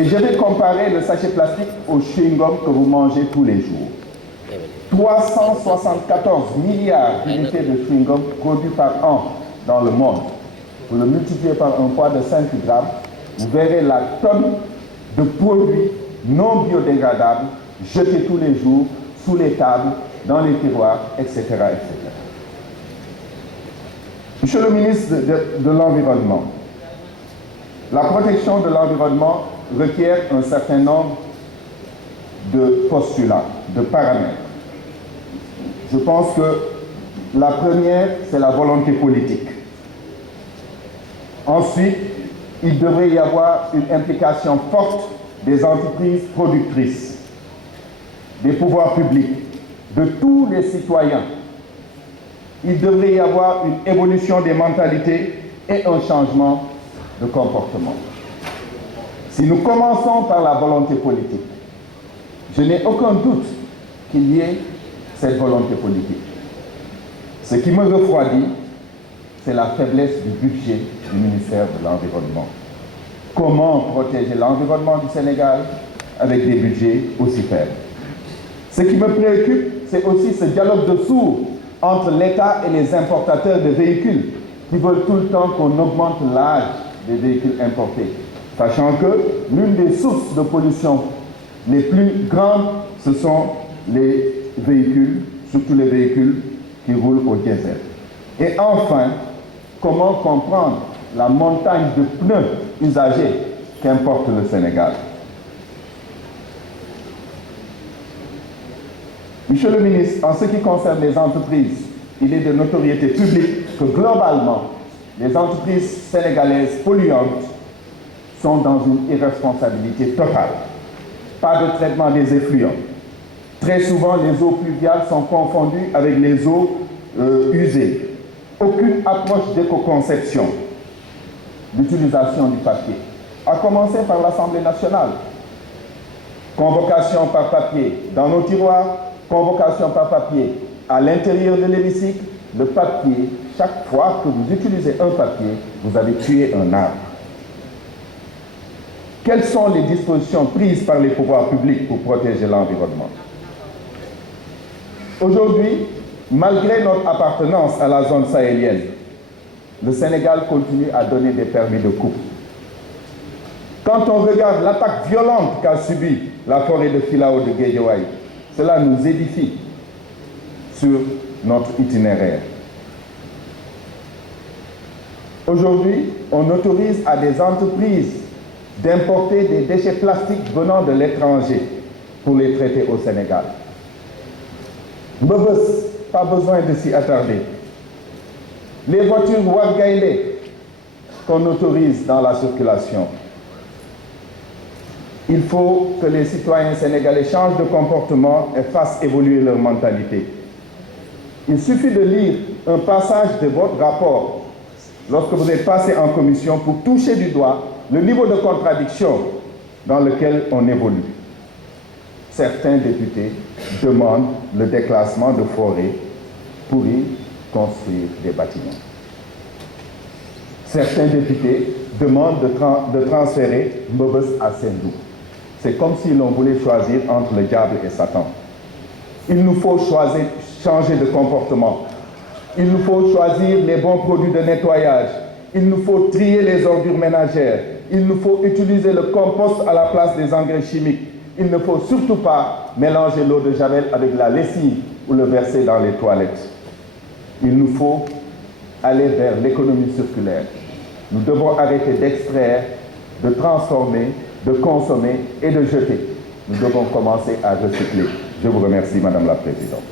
Et je vais comparer le sachet plastique au chewing-gum que vous mangez tous les jours. 374 milliards d'unités de chewing-gum produits par an dans le monde. Vous le multipliez par un poids de 5 grammes, vous verrez la tonne de produits non biodégradables jetés tous les jours sous les tables, dans les tiroirs, etc. etc. Monsieur le ministre de l'Environnement, la protection de l'environnement requiert un certain nombre de postulats, de paramètres. Je pense que la première, c'est la volonté politique. Ensuite, il devrait y avoir une implication forte des entreprises productrices, des pouvoirs publics, de tous les citoyens. Il devrait y avoir une évolution des mentalités et un changement de comportement. Si nous commençons par la volonté politique, je n'ai aucun doute qu'il y ait cette volonté politique. Ce qui me refroidit, c'est la faiblesse du budget du ministère de l'Environnement. Comment protéger l'environnement du Sénégal avec des budgets aussi faibles? Ce qui me préoccupe, c'est aussi ce dialogue de sourds entre l'État et les importateurs de véhicules qui veulent tout le temps qu'on augmente l'âge des véhicules importés, sachant que l'une des sources de pollution les plus grandes, ce sont les véhicules, surtout les véhicules qui roulent au diesel. Et enfin, comment comprendre la montagne de pneus usagés qu'importe le Sénégal? Monsieur le ministre, en ce qui concerne les entreprises, il est de notoriété publique que globalement, les entreprises sénégalaises polluantes sont dans une irresponsabilité totale. Pas de traitement des effluents. Très souvent, les eaux pluviales sont confondues avec les eaux usées. Aucune approche d'éco-conception, d'utilisation du papier. À commencer par l'Assemblée nationale. Convocation par papier dans nos tiroirs, convocation par papier à l'intérieur de l'hémicycle. Le papier, chaque fois que vous utilisez un papier, vous avez tué un arbre. Quelles sont les dispositions prises par les pouvoirs publics pour protéger l'environnement? Aujourd'hui, malgré notre appartenance à la zone sahélienne, le Sénégal continue à donner des permis de coupe. Quand on regarde l'attaque violente qu'a subie la forêt de Filao de Guédiawaye, cela nous édifie sur notre itinéraire. Aujourd'hui, on autorise à des entreprises d'importer des déchets plastiques venant de l'étranger pour les traiter au Sénégal. Mbebes, pas besoin de s'y attarder. Les voitures Wargaïle qu'on autorise dans la circulation. Il faut que les citoyens sénégalais changent de comportement et fassent évoluer leur mentalité. Il suffit de lire un passage de votre rapport lorsque vous êtes passé en commission pour toucher du doigt le niveau de contradiction dans lequel on évolue. Certains députés demandent le déclassement de forêts pour y construire des bâtiments. Certains députés demandent de transférer Mbebes à Sendou. C'est comme si l'on voulait choisir entre le diable et Satan. Il nous faut changer de comportement. Il nous faut choisir les bons produits de nettoyage. Il nous faut trier les ordures ménagères. Il nous faut utiliser le compost à la place des engrais chimiques. Il ne faut surtout pas mélanger l'eau de Javel avec la lessive ou le verser dans les toilettes. Il nous faut aller vers l'économie circulaire. Nous devons arrêter d'extraire, de transformer, de consommer et de jeter. Nous devons commencer à recycler. Je vous remercie, Madame la Présidente.